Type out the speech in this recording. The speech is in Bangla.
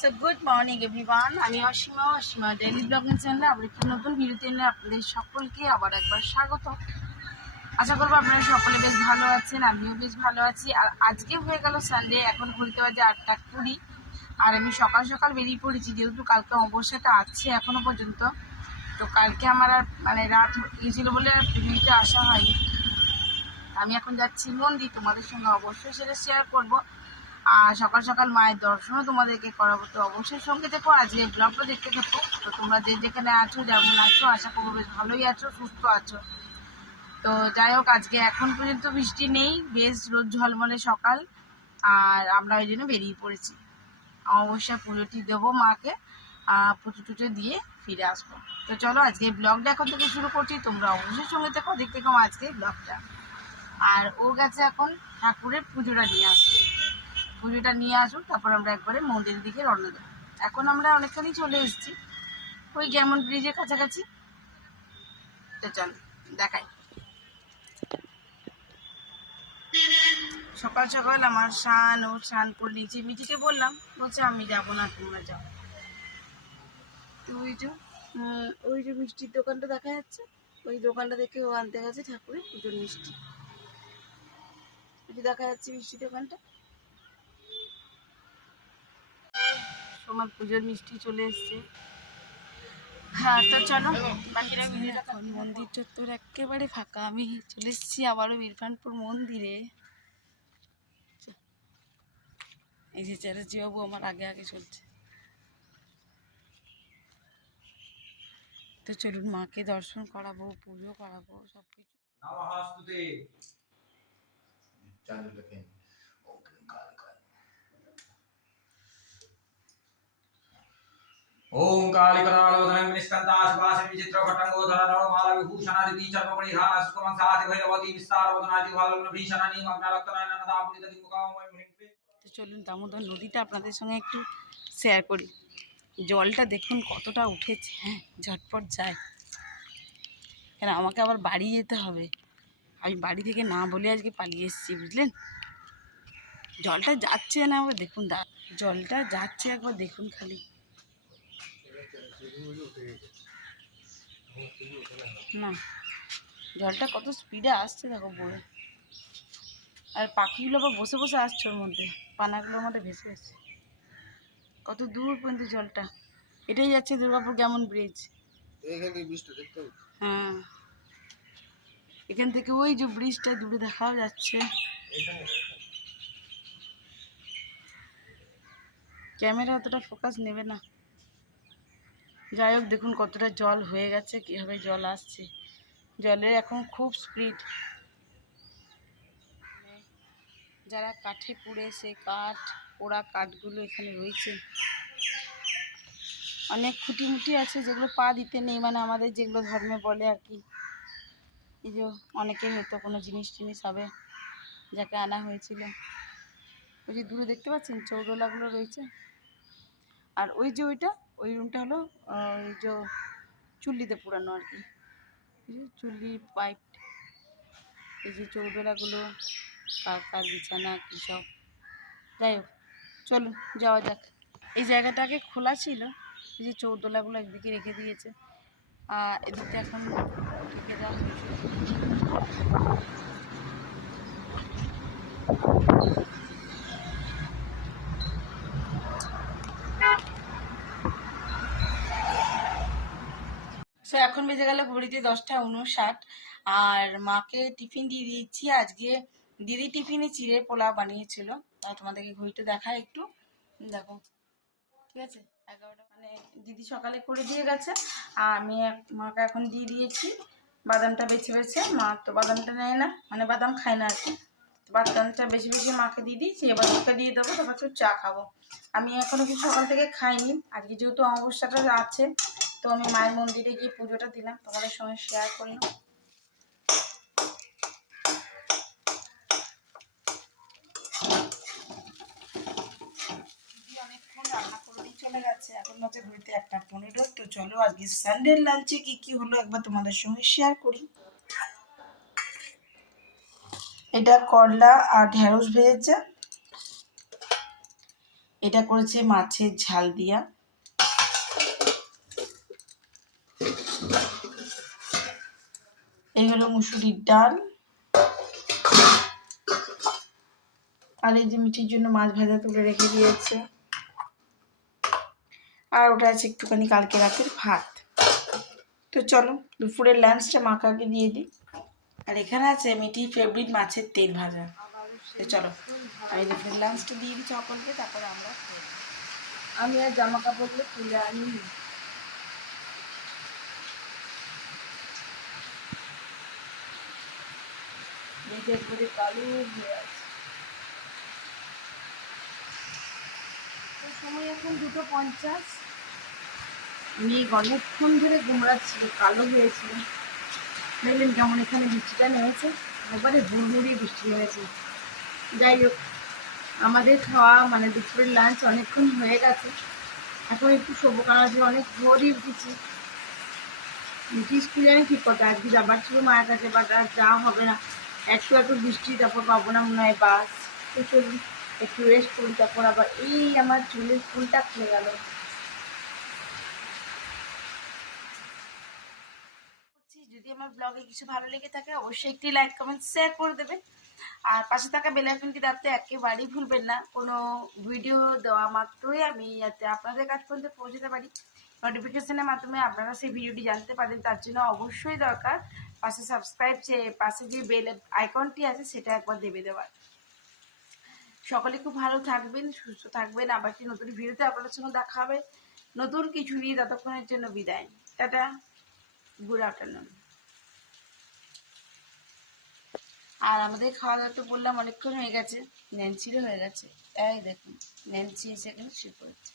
সো গুড মর্নিং এভরিওয়ান, আমি অসীমা ডেইলি ব্লগিং চ্যানেলে আবার একটি নতুন ভিডিওতে এনে আপনাদের সকলকে আবার একবার স্বাগত। আশা করবো আপনারা সকলে বেশ ভালো আছেন, আমিও বেশ ভালো আছি। আর আজকে হয়ে গেল সানডে, এখন ঘুরতে বাজে 8:20। আর আমি সকাল সকাল বেরিয়ে পড়েছি, যেহেতু কালকে অবস্থাটা আছে এখনো পর্যন্ত। তো কালকে আমার আর রাত গিয়েছিল বলে আর ভিডিওতে আসা হয়নি। আমি এখন যাচ্ছি মন্দির, তোমাদের সঙ্গে অবশ্যই সেটা শেয়ার করবো। আর সকাল সকাল মায়ের দর্শনও তোমাদেরকে করাবো, তো অবশ্যই সঙ্গে দেখো, আজকে ব্লগটা দেখতে থাকো। তো তোমরা যে যেখানে আছো, যেমন আছো, আশা করবো বেশ ভালোই আছো, সুস্থ আছো। তো যাই হোক, আজকে এখন পর্যন্ত বৃষ্টি নেই, বেশ রোদ ঝলমলে সকাল। আর আমরা ওই জন্য বেরিয়ে পড়েছি। অবশ্যই পুজোটি দেবো মাকে, পুজো টুজো দিয়ে ফিরে আসবো। তো চলো আজকে ব্লগটা এখন থেকে শুরু করছি, তোমরা অবশ্যই সঙ্গে দেখো, দেখতে থাকো আজকে ব্লগটা। আর ও গেছে এখন ঠাকুরের পুজোটা নিয়ে আসতে। পুজোটা নিয়ে আসুন, তারপর আমরা একবারে মন্দিরের দিকে রওনা দেবো। এখন আমরা অনেকখানি চলে এসেছি, ওই যেমন ব্রিজের কাছাকাছি। তো চল দেখাই। সকাল সকাল আমার স্নান করে নিয়েছি। মিঠিকে বললাম, বলছে আমি যাবো না, তোমরা যাও। তো ওই যে মিষ্টির দোকানটা দেখা যাচ্ছে, ওই দোকানটা দেখে ও আনতে গেছে ঠাকুরের পুজোর মিষ্টি। দেখা যাচ্ছে মিষ্টির দোকানটা, তোমার পুজোর মিষ্টি চলে এসছে। হ্যাঁ, তো চলো বাকিরা ভিডিওটা। এখন মন্দির চত্বর একেবারে ফাঁকা, আমি চলে এসেছি আবারও ইরফানপুর মন্দিরে। এই যে চ্যাটার্জি বাবু আমার আগে আগে চলছে। তো চলুন মাকে দর্শন করাবো, পুজো করাবো, সবকিছু। ओम कालिकरालोदनं निष्कन्दाशवासं विचित्रपटङ्गोधरनो मालविभूषणादिति चर्मपरिधान सुकमंसाति भैरवती विस्तारवदनादि भालग्न भीषणानि मग्नरत्नाननदापुरितति मुखामय मुनिंपे। তো চলুন দামোদর নদীটা আপনাদের সঙ্গে একটু শেয়ার করি। জলটা দেখুন কতটা উঠেছে, হ্যাঁ ঝটপট যায়। কেন আমাকে আবার বাড়ি যেতে হবে, আমি বাড়ি থেকে না বলে আজকে পালিয়ে এসেছি, বুঝলেন। জলটা যাচ্ছে না, আবার দেখুন জলটা যাচ্ছে, একবার দেখুন খালি। না, জলটা কত স্পিডে আসছে দেখো বলে। আর পাখিগুলো আবার বসে বসে আসছে ওর মধ্যে, পানাগুলোর মধ্যে ভেসে ভেসে কত দূর পর্যন্ত জলটা। এটাই যাচ্ছে দুর্গাপুর কেমন ব্রিজ। হ্যাঁ, এখান থেকে ওই যে ব্রিজটা দূরে দেখাও যাচ্ছে। ক্যামেরা অতটা ফোকাস নেবে না। যাই হোক, দেখুন কতটা জল হয়ে গেছে, কীভাবে জল আসছে। জলের এখন খুব স্পিড। যারা কাঠে পুড়ে, সে কাঠ পোড়া কাঠগুলো এখানে রয়েছে। অনেক খুঁটিমুটি আছে যেগুলো পা দিতে নেই, আমাদের যেগুলো ধর্মে বলে আর কি। এই যে অনেকের হয়তো কোনো জিনিস টিনিস হবে, যাকে আনা হয়েছিল। ওই যে দূরে দেখতে পাচ্ছেন চৌদোলাগুলো রয়েছে। আর ওই যে ওই রুমটা হলো ওই যে চুল্লিতে পুরানো আর কি, চুল্লির পাইপ। এই যে চৌদোলাগুলো, কার বিছানা কী সব। যাই হোক, চলুন যাওয়া যাক। এই জায়গাটা আগে খোলা ছিল, এই যে চৌদোলাগুলো একদিকে রেখে দিয়েছে, আর এদিকে এখন ঢেকে দেওয়া হয়েছে। সে এখন বেজে গেল ঘড়িতে 10:59। আর মাকে টিফিন দিয়ে দিয়েছি। আজকে দিদি টিফিনে চিড়ের পোলাও বানিয়েছিল, তা তোমাদেরকে ঘড়িটা দেখায় একটু, দেখো। ঠিক আছে, 11টা, দিদি সকালে করে দিয়ে গেছে। আর আমি মাকে এখন দিয়ে দিয়েছি বাদামটা বেছে বেছে। মা তো বাদামটা নেয় না, বাদাম খায় না আর কি। বাদামটা বেশি বেশি মাকে দিয়ে দিয়েছি, এবার ওকে দিয়ে দেবো, তারপর একটু চা খাবো। আমি এখনো কিছু সকাল থেকে খাইনি, আজকে যেহেতু অমাবস্যাটা আছে। তো আমি মায়ের মন্দিরে গিয়ে পুজোটা দিলাম, তোমাদের সঙ্গে শেয়ার করলাম। অনেকক্ষণ রান্না করে চলে গেছে, এখন হচ্ছে ঘুরতে 1:15। তো চলো আজকে সানডের লাঞ্চে কি কি হলো একবার তোমাদের সঙ্গে শেয়ার করি। এটা করলা আর ঢেঁড়স ভেজেছে, এটা করেছে মাছের ঝাল দিয়া। এই হলো মুসুরির ডাল। আর এই যে মিঠির জন্য মাছ ভাজা তুলে রেখে দিয়েছে। আর ওটা আছে একটুখানি কালকে রাতের ভাত। তো চলো দুপুরের লাঞ্চটা মাকাকে দিয়ে দিই। আর এখানে আছে মিঠির ফেভারিট মাছের তেল ভাজা। তো চলো আমি দুপুরের লাঞ্চটা দিয়ে দিই সকলকে, তারপরে আমরা খেয়ে নিই। আমি আর জামা কাপড়গুলো তুলে আনি। মেঘের করে কালো হয়ে আছে। তো সময় এখন 2:50। মেঘ অনেকক্ষণ ধরে গোমড়াচ্ছিল, কালো হয়েছিল। দেখলেন কেমন এখানে বৃষ্টিটা নেমেছে, একবারে হুড়মুড়িয়ে বৃষ্টি নেমেছে। যাই হোক, আমাদের খাওয়া মানে দুপুরের লাঞ্চ অনেকক্ষণ হয়ে গেছে। এখন একটু শোবো, কারণ আজকে অনেক ভোরই উঠেছি। মিঠি স্কুলে আমি ঠিক কথা আজকে যাবার ছিল মায়ের কাছে, বাট আর যাওয়া হবে না। এত বৃষ্টি, তারপর পাবো না মনে হয় বাস। তো চলুন একটু রেস্ট করি, তারপর আবার এই আমার চুলের ফুলটা খুলে গেল। যদি আমার ব্লগে কিছু ভালো লেগে থাকে অবশ্যই একটি লাইক কমেন্ট শেয়ার করে দেবেন। আর পাশে থাকা বেল আইকনটি দাবতে একেবারেই ভুলবেন না। কোনো ভিডিও দেওয়া মাত্রই আমি যাতে আপনাদের কাছ পর্যন্ত পৌঁছতে পারি, নোটিফিকেশনের মাধ্যমে আপনারা সেই ভিডিওটি জানতে পারেন, তার জন্য অবশ্যই দরকার পাশে সাবস্ক্রাইব পাশে যে বেল আইকনটি আছে সেটা একবার দেবে দেওয়ার। সকলে খুব ভালো থাকবেন, সুস্থ থাকবেন। আবার একটি নতুন ভিডিওতে আপনাদের সঙ্গে দেখা হবে নতুন কিছু নিয়ে। ততক্ষণের জন্য বিদায়, টাটা, গুড আফটারনুন। আর আমাদের খাওয়া দাওয়া তো বললাম অনেকক্ষণ হয়ে গেছে, ন্যান্সিরও হয়ে গেছে। এই দেখুন ন্যান্সি এসে এখানে শুয়ে পড়েছে।